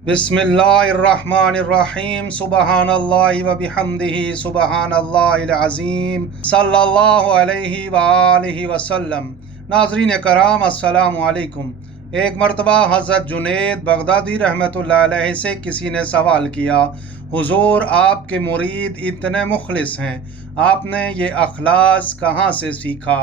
बिस्मिल्लाहिर्रहमानिर्रहीम सुबहानल्लाहि व बिहम्दिही सुबहानल्लाहिल अज़ीम सल्लल्लाहु अलैहि व आलिहि वसल्लम। नाज़रीन कराम अस्सलामु अलैकुम। एक मरतबा हज़रत जुनैद बगदादी रहमतुल्लाह अलैहि से किसी ने सवाल किया, हुज़ूर आपके मुरीद इतने मुखलिस हैं, आपने ये अखलास कहाँ से सीखा?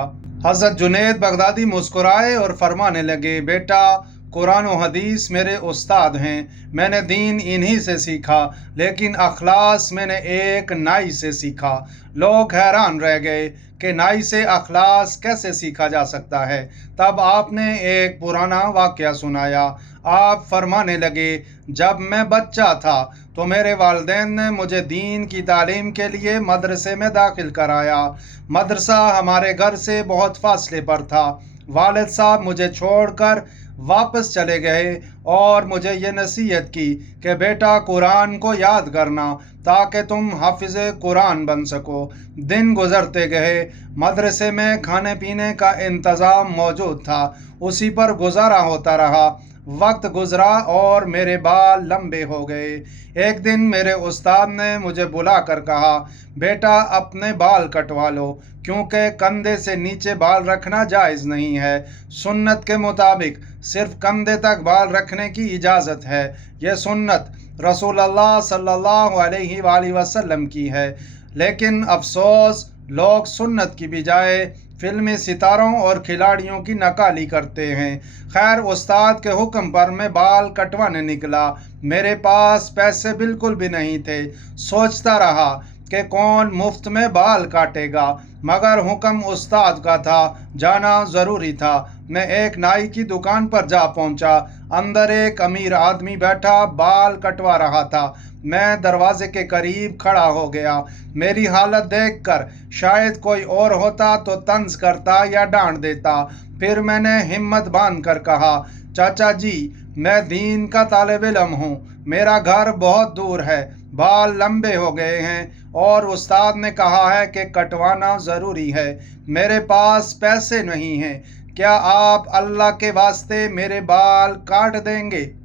हज़रत जुनैद बगदादी मुस्कुराए और फरमाने लगे, बेटा कुरान और हदीस मेरे उस्ताद हैं, मैंने दीन इन्हीं से सीखा, लेकिन अखलास मैंने एक नाई से सीखा। लोग हैरान रह गए कि नाई से अखलास कैसे सीखा जा सकता है। तब आपने एक पुराना वाक़या सुनाया। आप फरमाने लगे, जब मैं बच्चा था तो मेरे वालिदैन ने मुझे दीन की तालीम के लिए मदरसे में दाखिल कराया। मदरसा हमारे घर से बहुत फासले पर था। वालिद साहब मुझे छोड़कर वापस चले गए और मुझे ये नसीहत की कि बेटा कुरान को याद करना ताकि तुम हाफिज़ कुरान बन सको। दिन गुजरते गए, मदरसे में खाने पीने का इंतज़ाम मौजूद था, उसी पर गुजारा होता रहा। वक्त गुजरा और मेरे बाल लंबे हो गए। एक दिन मेरे उस्ताद ने मुझे बुलाकर कहा, बेटा अपने बाल कटवा लो, क्योंकि कंधे से नीचे बाल रखना जायज़ नहीं है। सुन्नत के मुताबिक सिर्फ कंधे तक बाल रखने की इजाज़त है। यह सुन्नत रसूलुल्लाह सल्लल्लाहु अलैहि वसल्लम की है। लेकिन अफसोस, लोग सुन्नत की बजाय फिल्मी सितारों और खिलाड़ियों की नकाली करते हैं। खैर, उस्ताद के हुक्म पर मैं बाल कटवाने निकला। मेरे पास पैसे बिल्कुल भी नहीं थे। सोचता रहा कि कौन मुफ्त में बाल काटेगा, मगर हुक्म उस्ताद का था, जाना ज़रूरी था। मैं एक नाई की दुकान पर जा पहुंचा। अंदर एक अमीर आदमी बैठा बाल कटवा रहा था। मैं दरवाजे के करीब खड़ा हो गया। मेरी हालत देखकर शायद कोई और होता तो तंज करता या डांट देता। फिर मैंने हिम्मत बांध कर कहा, चाचा जी, मैं दीन का तालिब इल्म हूँ, मेरा घर बहुत दूर है, बाल लंबे हो गए हैं और उस्ताद ने कहा है कि कटवाना ज़रूरी है, मेरे पास पैसे नहीं हैं, क्या आप अल्लाह के वास्ते मेरे बाल काट देंगे?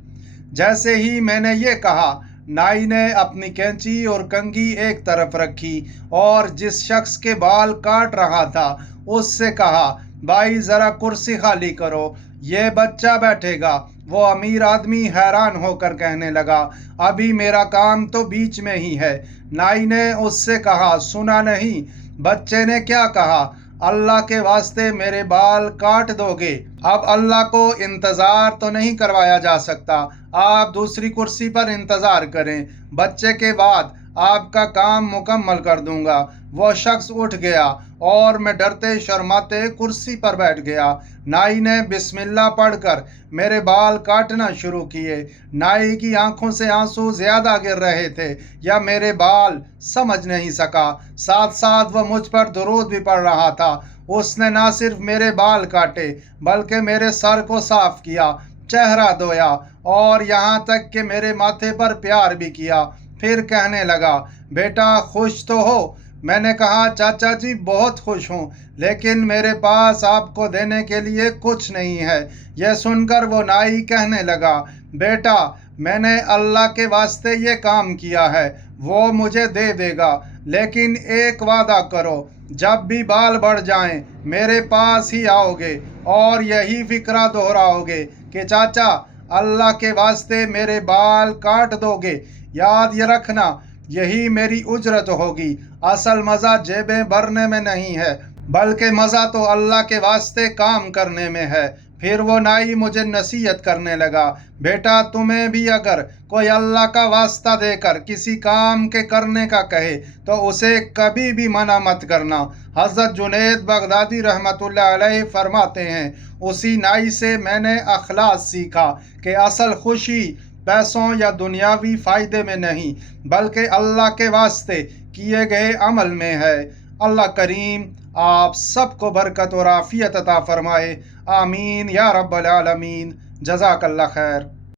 जैसे ही मैंने ये कहा, नाई ने अपनी कैंची और कंघी एक तरफ रखी और जिस शख्स के बाल काट रहा था उससे कहा, भाई ज़रा कुर्सी खाली करो, ये बच्चा बैठेगा। वो अमीर आदमी हैरान होकर कहने लगा, अभी मेरा काम तो बीच में ही है। नाई ने उससे कहा, सुना नहीं, बच्चे ने क्या कहा? अल्लाह के वास्ते मेरे बाल काट दोगे? अब अल्लाह को इंतज़ार तो नहीं करवाया जा सकता, आप दूसरी कुर्सी पर इंतज़ार करें, बच्चे के बाद आपका काम मुकम्मल कर दूंगा। वो शख्स उठ गया और मैं डरते शर्माते कुर्सी पर बैठ गया। नाई ने बिस्मिल्लाह पढ़कर मेरे बाल काटना शुरू किए। नाई की आंखों से आंसू ज़्यादा गिर रहे थे या मेरे बाल समझ नहीं सका। साथ साथ वह मुझ पर दुरूद भी पढ़ रहा था। उसने ना सिर्फ मेरे बाल काटे बल्कि मेरे सर को साफ किया, चेहरा धोया और यहाँ तक कि मेरे माथे पर प्यार भी किया। फिर कहने लगा, बेटा खुश तो हो? मैंने कहा, चाचा जी बहुत खुश हूँ, लेकिन मेरे पास आपको देने के लिए कुछ नहीं है। यह सुनकर वो नाई कहने लगा, बेटा मैंने अल्लाह के वास्ते ये काम किया है, वो मुझे दे देगा, लेकिन एक वादा करो, जब भी बाल बढ़ जाएं मेरे पास ही आओगे और यही फिक्रा दोहराओगे कि चाचा अल्लाह के वास्ते मेरे बाल काट दोगे। याद ये रखना, यही मेरी उजरत होगी। असल मज़ा जेबें भरने में नहीं है, बल्कि मज़ा तो अल्लाह के वास्ते काम करने में है। फिर वो नाई मुझे नसीहत करने लगा, बेटा तुम्हें भी अगर कोई अल्लाह का वास्ता देकर किसी काम के करने का कहे तो उसे कभी भी मना मत करना। हज़रत जुनैद बगदादी रहमतुल्लाह अलैहि फरमाते हैं, उसी नाई से मैंने अखलास सीखा कि असल खुशी पैसों या दुनियावी फ़ायदे में नहीं, बल्कि अल्लाह के वास्ते किए गए अमल में है। अल्लाह करीम आप सबको बरकत और आफ़ियत अता फरमाए। आमीन या रब्बल आलमीन। जज़ाकल्लाह खैर।